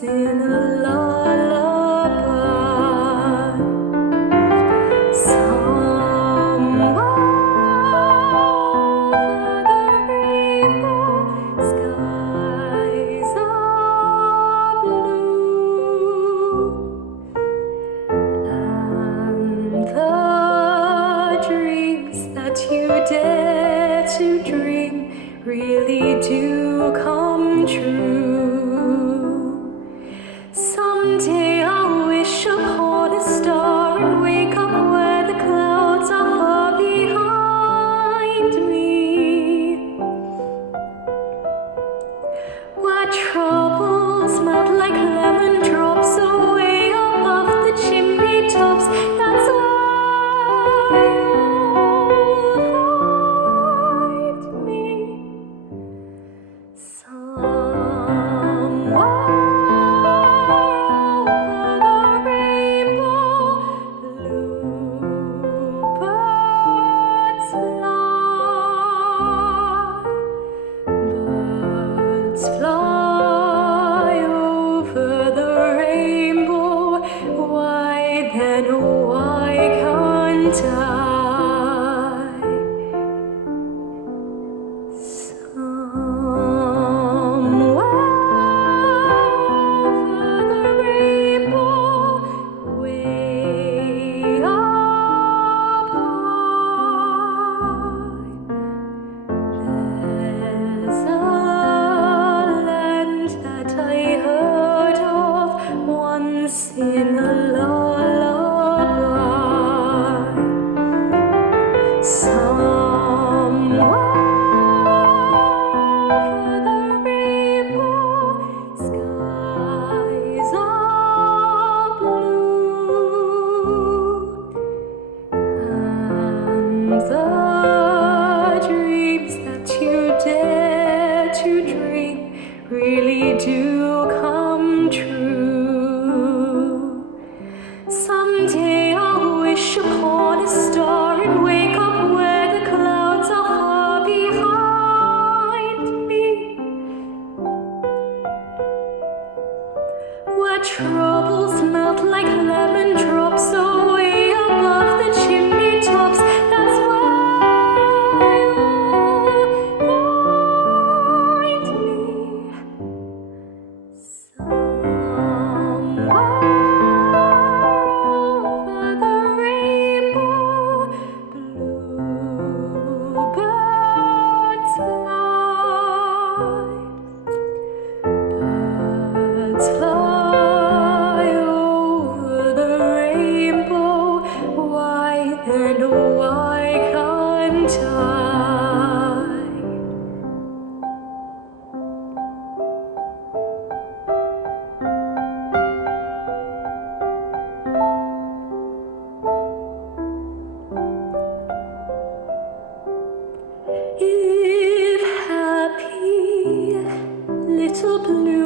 In a lullaby, somewhere over the rainbow, skies are blue, and the dreams that you dare to dream really do come true. Someday I'll wish upon a star and wake up where the clouds are far behind me, where troubles melt like lemon drops away above the chimney tops. That's where you'll find me, somewhere fly over the rainbow. Why then, why can't I? Somewhere over the rainbow, way up high, there's a that I heard of once in a lullaby, somewhere over the rainbow, skies are blue, and the dreams that you dare to dream really do come true. Someday I'll wish upon a star and wake up where the clouds are far behind me, where troubles melt like lemon drops away above the chimney tops. That's where you'll find me, somewhere over the rainbow. Bluebirds fly, birds fly over the rainbow. Why then, why can't I? If happy little blue